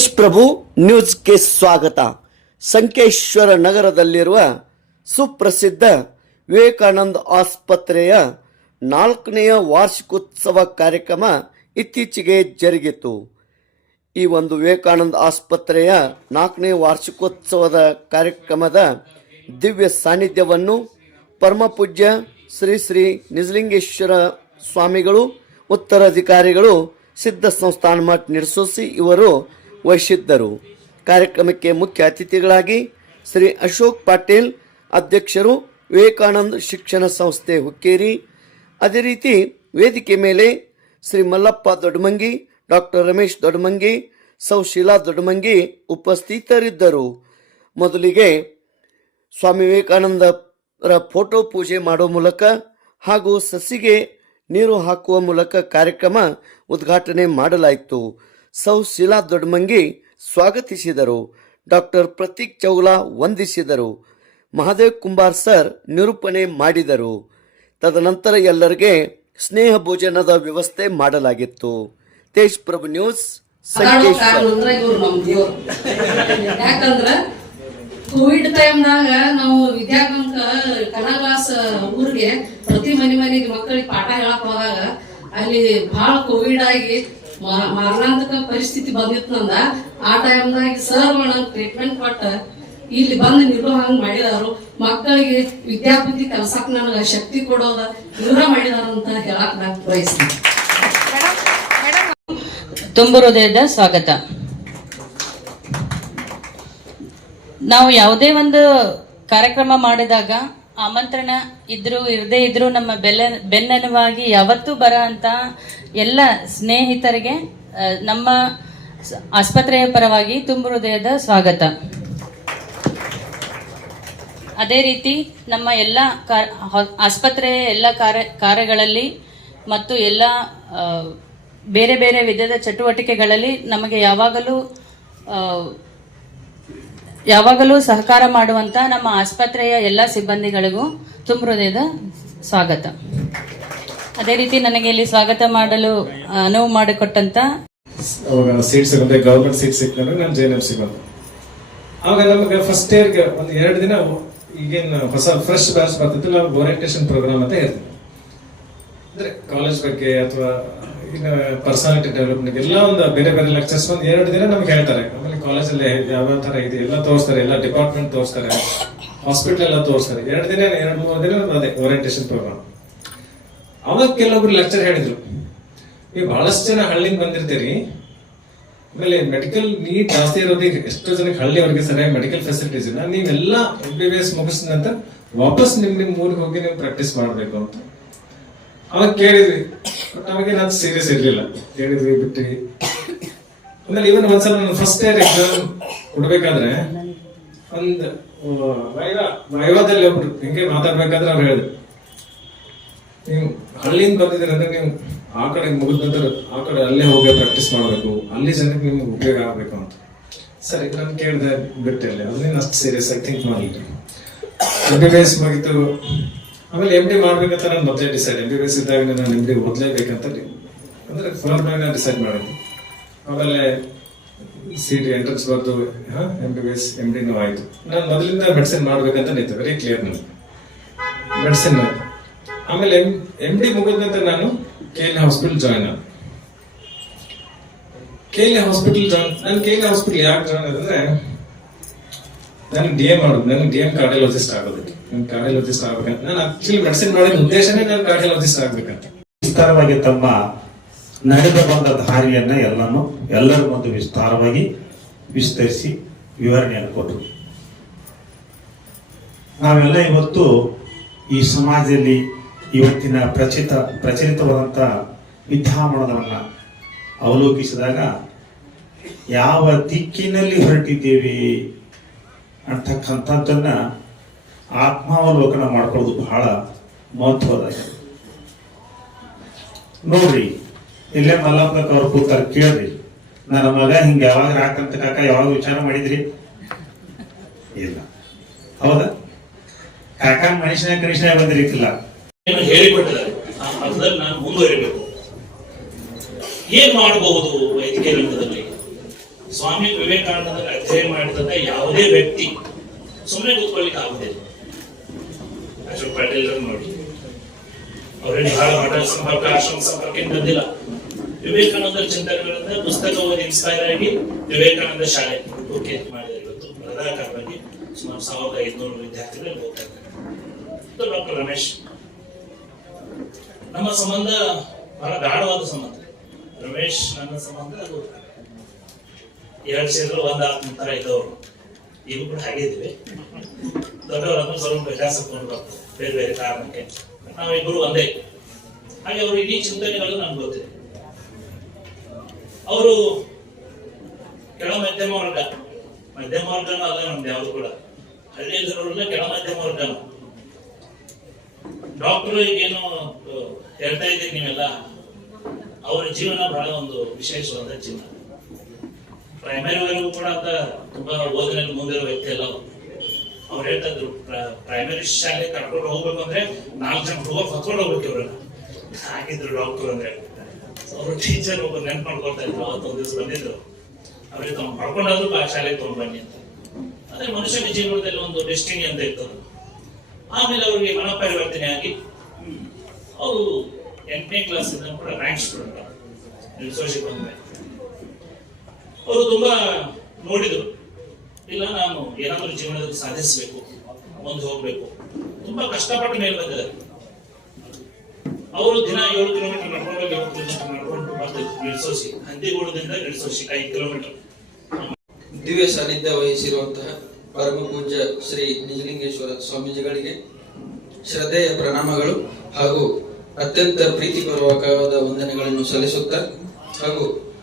ತೇಜ್ ಪ್ರಭು ನ್ಯೂಸ್ಗೆ ಸ್ವಾಗತ. ಸಂಕೇಶ್ವರ ನಗರದಲ್ಲಿರುವ ಸುಪ್ರಸಿದ್ಧ ವಿವೇಕಾನಂದ ಆಸ್ಪತ್ರೆಯ 4ನೇ ವಾರ್ಷಿಕೋತ್ಸವ ಕಾರ್ಯಕ್ರಮ ಇತ್ತೀಚೆಗೆ ಜರುಗಿತು. ಈ ಒಂದು ವಿವೇಕಾನಂದ ಆಸ್ಪತ್ರೆಯ 4ನೇ ವಾರ್ಷಿಕೋತ್ಸವದ ಕಾರ್ಯಕ್ರಮದ ದಿವ್ಯ ಸಾನ್ನಿಧ್ಯವನ್ನು ಪರಮಪೂಜ್ಯ ಶ್ರೀ ಶ್ರೀ ನಿಜಲಿಂಗೇಶ್ವರ ಸ್ವಾಮಿಗಳು, ಉತ್ತರಾಧಿಕಾರಿಗಳು, ಸಿದ್ಧ ಸಂಸ್ಥಾನ ಮಠ ನಿರ್ಸೋಸಿ ಇವರು ವಹಿಸಿದ್ದರು. ಕಾರ್ಯಕ್ರಮಕ್ಕೆ ಮುಖ್ಯ ಅತಿಥಿಗಳಾಗಿ ಶ್ರೀ ಅಶೋಕ್ ಪಾಟೀಲ್, ಅಧ್ಯಕ್ಷರು, ವಿವೇಕಾನಂದ ಶಿಕ್ಷಣ ಸಂಸ್ಥೆ ಹುಕ್ಕೇರಿ. ಅದೇ ರೀತಿ ವೇದಿಕೆ ಮೇಲೆ ಶ್ರೀ ಮಲ್ಲಪ್ಪ ದೊಡ್ಡಮಂಗಿ, ಡಾಕ್ಟರ್ ರಮೇಶ್ ದೊಡ್ಡಮಂಗಿ, ಸೌ ಶೀಲಾ ದೊಡ್ಡಮಂಗಿ ಉಪಸ್ಥಿತರಿದ್ದರು. ಮೊದಲಿಗೆ ಸ್ವಾಮಿ ವಿವೇಕಾನಂದರ ಫೋಟೋ ಪೂಜೆ ಮಾಡುವ ಮೂಲಕ ಹಾಗೂ ಸಸಿಗೆ ನೀರು ಹಾಕುವ ಮೂಲಕ ಕಾರ್ಯಕ್ರಮ ಉದ್ಘಾಟನೆ ಮಾಡಲಾಯಿತು. ಸೌ ಶೀಲಾ ದೊಡ್ಡಮಂಗಿ ಸ್ವಾಗತಿಸಿದರು. ಡಾಕ್ಟರ್ ಪ್ರತೀಕ್ ಚೌಲಾ ವಂದಿಸಿದರು. ಮಹಾದೇವ್ ಕುಂಬಾರ್ ಸರ್ ನಿರೂಪಣೆ ಮಾಡಿದರು. ತದನಂತರ ಎಲ್ಲರಿಗೆ ಸ್ನೇಹ ಭೋಜನದ ವ್ಯವಸ್ಥೆ ಮಾಡಲಾಗಿತ್ತು. ತೇಜ್ ಪ್ರಭು ನ್ಯೂಸ್, ಯಾಕಂದ್ರ ಕೋವಿಡ್ ಟೈಮ್ನಾಗ ನಾವು ವಿದ್ಯಾಗಂಕ ಕನ್ನಡ ಕ್ಲಾಸ್ ಊರಿಗೆ ಪ್ರತಿ ಮನೆಗೆ ಮಕ್ಕಳಿಗೆ ಪಾಠ ಹೇಳಕ್ ಹೋದಾಗ ಅಲ್ಲಿ ಬಹಳ ಕೋವಿಡ್ ಆಗಿ ಮಾರಣಾಂತಿಕ ಪರಿಸ್ಥಿತಿ ಬಂದಿತ್ತು. ನಂದ ಆ ಟೈಮ್ದಾಗ ಸರ್ ನಂಗೆ ಟ್ರೀಟ್ಮೆಂಟ್ ಕೊಟ್ಟ ಇಲ್ಲಿ ಬಂದು ನಿಲ್ಲೋ ಹಂಗ್ ಮಾಡಿದಾರು. ಮಕ್ಕಳಿಗೆ ವಿದ್ಯಾಬುದ್ಧಿ ಕಲ್ಸಕ್ ನನಗ ಶಕ್ತಿ ಕೊಡೋದ ಇವರ ಮಾಡಿದಾರ ಅಂತ ಹೇಳಕ್ ನಾನು ಬಯಸ್ತೀನಿ. ತುಂಬ ಹೃದಯದ ಸ್ವಾಗತ. ನಾವು ಯಾವುದೇ ಒಂದು ಕಾರ್ಯಕ್ರಮ ಮಾಡಿದಾಗ ಆಮಂತ್ರಣ ಇದ್ರು ಇರದೇ ಇದ್ರು ನಮ್ಮ ಬೆನ್ನೆಲುವಾಗಿ ಯಾವತ್ತೂ ಬರ ಅಂತ ಎಲ್ಲ ಸ್ನೇಹಿತರಿಗೆ ನಮ್ಮ ಆಸ್ಪತ್ರೆಯ ಪರವಾಗಿ ತುಂಬ ಹೃದಯದ ಸ್ವಾಗತ. ಅದೇ ರೀತಿ ನಮ್ಮ ಎಲ್ಲ ಆಸ್ಪತ್ರೆಯ ಎಲ್ಲ ಕಾರ್ಯಗಳಲ್ಲಿ ಮತ್ತು ಎಲ್ಲ ಬೇರೆ ಬೇರೆ ವಿಧದ ಚಟುವಟಿಕೆಗಳಲ್ಲಿ ನಮಗೆ ಯಾವಾಗಲೂ ಸಹಕಾರ ಮಾಡುವಂತ ನಮ್ಮ ಆಸ್ಪತ್ರೆಯ ಎಲ್ಲ ಸಿಬ್ಬಂದಿಗಳಿಗೂ ತುಂಬ ಹೃದಯದ ಸ್ವಾಗತ. ಅದೇ ರೀತಿ ನನಗೆ ಇಲ್ಲಿ ಸ್ವಾಗತ ಮಾಡಲು ಅನುವು ಮಾಡಿಕೊಟ್ಟಂತ ಸೀಟ್ ಸಿಗುತ್ತೆ, ಗವರ್ಮೆಂಟ್ ಸೀಟ್ ಸಿಕ್ತಂದ್ರೆ ನಾನು JNMC ಬಂದೆ. ಆವಾಗ ನಮಗೆ ಫಸ್ಟ್ ಇಯರ್ಗೆ ಒಂದು 2 ದಿನ ಈಗೇನು ಹೊಸ ಫ್ರೆಶ್ ಬ್ಯಾಚ್ ಬರ್ತಿತ್ತು, ನಾವು ಓರಿಯಂಟೇಷನ್ ಪ್ರೋಗ್ರಾಮ್ ಅಂತ ಇರ್ತೀವಿ. ಅಂದ್ರೆ ಕಾಲೇಜ್ ಬಗ್ಗೆ ಅಥವಾ ಈಗ ಪರ್ಸನಾಲಿಟಿ ಡೆವಲಪ್ಮೆಂಟ್ ಎಲ್ಲ ಒಂದು ಬೇರೆ ಬೇರೆ ಲೆಕ್ಚರ್ಸ್ ಒಂದು 2 ದಿನ ನಮ್ಗೆ ಹೇಳ್ತಾರೆ. ಆಮೇಲೆ ಕಾಲೇಜಲ್ಲಿ ಯಾವ ತರ ಇದೆ ಎಲ್ಲ ತೋರಿಸ್ತಾರೆ, ಎಲ್ಲ ಡಿಪಾರ್ಟ್ಮೆಂಟ್ ತೋರಿಸ್ತಾರೆ, ಹಾಸ್ಪಿಟಲ್ ಎಲ್ಲ ತೋರಿಸ್ತಾರೆ. 2-3 ದಿನ ಅದೇ ಓರಿಯಂಟೇಷನ್ ಪ್ರೋಗ್ರಾಮ್. ಅವಾಗ ಕೆಲವೊಬ್ರು ಲೆಕ್ಚರ್ ಹೇಳಿದ್ರು, ನೀವು ಬಹಳಷ್ಟು ಜನ ಹಳ್ಳಿಯಿಂದ ಬಂದಿರ್ತೀರಿ, ಆಮೇಲೆ ಮೆಡಿಕಲ್ ನೀಡ್ ಜಾಸ್ತಿ ಇರೋದಕ್ಕೆ ಎಷ್ಟೋ ಜನಕ್ಕೆ ಹಳ್ಳಿಯವರಿಗೆ ಸರಿಯಾಗಿ ಮೆಡಿಕಲ್ ಫೆಸಿಲಿಟೀಸ್ ಇಲ್ಲ, ನೀವೆಲ್ಲ MBBS ಮುಗಿಸಿದ ನಂತರ ವಾಪಸ್ ನಿಮ್ ಊರಿಗೆ ಹೋಗಿ ನೀವು ಪ್ರಾಕ್ಟೀಸ್ ಮಾಡ್ಬೇಕು ಅಂತ ಅವಾಗ ಕೇಳಿದ್ವಿ. ಬಟ್ ನಮಗೆ ನಾನು ಸೀರಿಯಸ್ ಇರ್ಲಿಲ್ಲ, ಕೇಳಿದ್ವಿ ಬಿಟ್ವಿ. ಆಮೇಲೆ ಇವನ್ ಒಂದ್ಸಲ ನಾನು ಫಸ್ಟ್ ಇಯರ್ ಎಕ್ಸಾಮ್ ಕೊಡ್ಬೇಕಾದ್ರೆ ಒಂದು ವೈವಾದಲ್ಲಿ ಒಬ್ರು ಹಿಂಗೆ ಮಾತಾಡ್ಬೇಕಾದ್ರೆ ಅವ್ರು ಹೇಳಿದ್ರು, ನೀವು ಹಳ್ಳಿಯಿಂದ ಬಂದಿದ್ದೀರ ಅಂದ್ರೆ ನೀವು ಆ ಕಡೆ ಮುಗಿದ ನಂತರ ಆ ಕಡೆ ಅಲ್ಲೇ ಹೋಗಿ ಪ್ರಾಕ್ಟೀಸ್ ಮಾಡ್ಬೇಕು, ಅಲ್ಲಿ ಜನಕ್ಕೆ ನಿಮ್ಗೆ ಉಪಯೋಗ ಆಗ್ಬೇಕು ಅಂತ. ಸರಿ ನಾನು ಕೇಳಿದೆ, ಬಿಟ್ಟಿಲ್ಲ, ಅದನ್ನೇನು ಅಷ್ಟು ಸೀರಿಯಸ್ ಆಗಿ ಥಿಂಕ್ ಮಾಡಲಿಲ್ಲ. MBBS ಮುಗಿತು. ಆಮೇಲೆ MD ಮಾಡ್ಬೇಕಂತ ನಾನು ಮೊದಲೇ ಡಿಸೈಡ್, MBBS ಇದ್ದಾಗ ನಾನು MD ಓದ್ಲೇಬೇಕಂತ ಅಂದ್ರೆ ಫೋನ್ ಮೇಲೆ ಡಿಸೈಡ್ ಮಾಡಿದ್ದೆ. ಆಮೇಲೆ CT ಎಂಟ್ರೆನ್ಸ್ ಬರ್ದು MBBS MD ಆಯ್ತು. ನಾನು ಮೊದಲಿಂದ ಮೆಡಿಸಿನ್ ಮಾಡ್ಬೇಕಂತ ನಿಂತೆ, ವೆರಿ ಕ್ಲಿಯರ್ ನನಗೆ ಮೆಡಿಸಿನ್. ಆಮೇಲೆ MD ಮುಗಿದ ನಂತರ ನಾನು KLE ಹಾಸ್ಪಿಟಲ್ ಜಾಯ್ನ್ ಆದ. KLE ಹಾಸ್ಪಿಟಲ್ ಯಾಕೆ ಜಾಯ್ನ್ ಆದ್ರೆ ನನಗೆ DA ಮಾಡೋದು, ನನಗೆ DM ಕಾರ್ಡಿಯಾಲಜಿಸ್ಟ್ ಆಗೋದಕ್ಕೆ, ನನ್ ಕಾರ್ಡಿಯಾಲಜಿಸ್ಟ್ ಆಗ್ಬೇಕಂತ. ನಾನು ಆಕ್ಚುಲಿ ಮೆಡಿಸಿನ್ ಮಾಡಿದ ಉದ್ದೇಶನೇ ನಾನು ಕಾರ್ಡಿಯಾಲಜಿಸ್ಟ್ ಆಗ್ಬೇಕಂತ. ವಿಸ್ತಾರವಾಗಿ ತಮ್ಮ ನಡೆದು ಬಂದ ದಾರಿಯನ್ನ ಎಲ್ಲರೂ ಒಂದು ವಿಸ್ತಾರವಾಗಿ ವಿಸ್ತರಿಸಿ ವಿವರಣೆಯನ್ನು ಕೊಟ್ಟರು. ನಾವೆಲ್ಲ ಇವತ್ತು ಈ ಸಮಾಜದಲ್ಲಿ ಇವತ್ತಿನ ಪ್ರಚಲಿತವಾದಂಥ ವಿದ್ಯಮಾನವನ್ನ ಅವಲೋಕಿಸಿದಾಗ ಯಾವ ದಿಕ್ಕಿನಲ್ಲಿ ಹೊರಟಿದ್ದೇವೆ ಅಂತಕ್ಕಂಥದ್ದನ್ನ ಆತ್ಮಾವಲೋಕನ ಮಾಡ್ಕೊಳ್ಳೋದು ಬಹಳ ಮಹತ್ವದಾಗಿದೆ. ನೋಡ್ರಿ, ಇಲ್ಲೇ ಮಲ್ಲಪ್ಪಕ್ಕ ಅವ್ರು ಕೂತಾರ, ಕೇಳ್ರಿ, ನನ್ನ ಮಗ ಹಿಂಗೆ ಯಾವಾಗ ರಾಕಂತ ಕಾಕ ಯಾವಾಗ ವಿಚಾರ ಮಾಡಿದ್ರಿ? ಇಲ್ಲ, ಹೌದಾ? ಕಾಕ ಮನುಷ್ಯನ ಬಂದಿರಕ್ಕಿಲ್ಲ, ಹೇಳಿಕೊಟ್ಟಿದ್ದಾರೆ. ಆ ಪಥದಲ್ಲಿ ನಾನು ಮುಂದುವರಿಬೇಕು. ಏನ್ ಮಾಡಬಹುದು ವೈದ್ಯಕೀಯ ರಂಗದಲ್ಲಿ? ಸ್ವಾಮಿ ವಿವೇಕಾನಂದರ ಅಧ್ಯಯನ ಮಾಡಿದಂತ ಯಾವುದೇ ವ್ಯಕ್ತಿ ಸುಮ್ಮನೆ ಕೂತ್ಕೊಳ್ಳಿಕ್ಕೆ ಆಗುದಿಲ್ಲ. ಅಶೋಕ್ ಪಾಟೀಲ್ ನೋಡಿ, ಅವರೇನು ಬಹಳ ಮಠ ಸಂಪರ್ಕ ಆಶ್ರಮ ಸಂಪರ್ಕ ಏನು ಬಂದಿಲ್ಲ. ವಿವೇಕಾನಂದರ ಚಿಂತನೆಗಳಿಂದ ಪುಸ್ತಕ ಓದಿ ಇನ್ಸ್ಪೈರ್ ಆಗಿ ವಿವೇಕಾನಂದ ಶಾಲೆ ಓಕೆ ಮಾಡಿದ್ದಾರೆ. ಇವತ್ತು ಪ್ರಧಾನವಾಗಿ ಸುಮಾರು 1500 ವಿದ್ಯಾರ್ಥಿಗಳು ಹೋಗ್ತಾ ಇದ್ದಾರೆ. ಡಾಕ್ಟರ್ ರಮೇಶ್, ನಮ್ಮ ಸಂಬಂಧ ಬಹಳ ಗಾಢವಾದ ಸಂಬಂಧ. ರಮೇಶ್ ನನ್ನ ಸಂಬಂಧ ಅದು 2 ಸೇರಿದ್ರು 1 ಆತ್ಮ ತರ ಇದ್ದವರು. ಈಗ ಕೂಡ ಹಾಗೆ ಇದ್ವಿ. ದೊಡ್ಡವರನ್ನು ಸ್ವಲ್ಪ ವ್ಯತ್ಯಾಸ ಕೊಂಡು ಬೇರೆ ಬೇರೆ ಕಾರಣಕ್ಕೆ ನಾವಿಬ್ಬರು ಒಂದೇ. ಹಾಗೆ ಅವರು ಇಡೀ ಚಿಂತನೆಗಳು ನನ್ಗೆ ಗೊತ್ತಿದೆ. ಅವರು ಕೆಳ ಮಧ್ಯಮ ವರ್ಗನೂ ಅಲ್ಲ ನಮ್ದು ಯಾವುದು ಕೂಡ. ಹಳ್ಳಿಯಲ್ಲಿರೋರೆಲ್ಲ ಕೆಳ ಮಧ್ಯಮ ವರ್ಗನು. ಡಾಕ್ಟರ್ ಈಗೇನು ಹೇಳ್ತಾ ಇದ್ದೀರಿ ನೀವೆಲ್ಲ, ಅವರ ಜೀವನ ಬಹಳ ಒಂದು ವಿಶೇಷವಾದ ಜೀವನ. ಪ್ರೈಮರಿವರೆಗೂ ಕೂಡ ಅಂತ ತುಂಬಾ ಓದಿನಲ್ಲಿ ಮುಂದಿರೋ ವ್ಯಕ್ತಿ ಅಲ್ಲ. ಅವ್ರು ಹೇಳ್ತಾ ಇದ್ರು, ಪ್ರೈಮರಿ ಶಾಲೆ ಕರ್ಕೊಂಡು ಹೋಗ್ಬೇಕು ಅಂದ್ರೆ 4 ಜನ ಹುಡುಗ ಹೊತ್ಕೊಂಡು ಹೋಗ್ಬೇಕು ಇವ್ರನ್ನ. ಹಾಗಿದ್ರು ಡಾಕ್ಟರ್ ಅಂದ್ರೆ. ಅವರು ಟೀಚರ್ ಒಬ್ಬರು ನೆನ್ಪು ಮಾಡ್ಕೊಳ್ತಾ ಇದ್ರು. ಅವತ್ತೊಂದು ದಿವಸ ಬಂದಿದ್ರು, ಅವ್ರಿಗೆ ತಮ್ಮ ಪಡ್ಕೊಂಡಾದ್ರು ಆ ಶಾಲೆಗೆ ತಗೊಂಡು ಬನ್ನಿ ಅಂತ. ಅದೇ ಮನುಷ್ಯನ ಜೀವನದಲ್ಲಿ ಒಂದು ಡೆಸ್ಟಿನಿ ಅಂತ ಇರ್ತದೆ. ಆಮೇಲೆ ಅವ್ರಿಗೆ ಮನ ಪರಿವರ್ತನೆ ಆಗಿ ಅವರು 8ನೇ ಕ್ಲಾಸ್ ಇಂದ ಕೂಡ ರ್ಯಾಂಕ್ ಸ್ಟೂಡೆಂಟ್ ನಿಲ್ಸೋಶಿಪ್ ಬಂದ್ರೆ ಅವರು ತುಂಬಾ ನೋಡಿದ್ರು, ಇಲ್ಲ ನಾನು ಏನಾದ್ರೂ ಜೀವನದಲ್ಲಿ ಸಾಧಿಸಬೇಕು, ಮುಂದೆ ಹೋಗ್ಬೇಕು. ತುಂಬಾ ಕಷ್ಟಪಟ್ಟು ಮೇಲೆ ಬಂದಿದ್ದಾರೆ. ಅವರು ದಿನ 7 ಕಿಲೋಮೀಟರ್ ನಡ್ಕೊಂಡೋಗಿ 7 ಕಿಲೋಮೀಟರ್ ನಡ್ಕೊಂಡು ಬರ್ತಿದ್ರು. ನಿಲ್ಸೋಸಿ ಹಂದಿಗೋಡದಿಂದ ನಿಲ್ಸೋಸಿ 5 ಕಿಲೋಮೀಟರ್. ದಿವ್ಯ ಸಾನ್ನಿಧ್ಯ ವಹಿಸಿರುವಂತಹ ಪರಮ ಪೂಜ್ಯ ಶ್ರೀ ನಿಜಲಿಂಗೇಶ್ವರ ಸ್ವಾಮೀಜಿಗಳಿಗೆ ಶ್ರದ್ಧೆಯ ಪ್ರಣಾಮಗಳು ಹಾಗೂ ಅತ್ಯಂತ ಪ್ರೀತಿಪೂರ್ವಕವಾದ ವಂದನೆಗಳನ್ನು ಸಲ್ಲಿಸುತ್ತಾ ಹಾಗೂ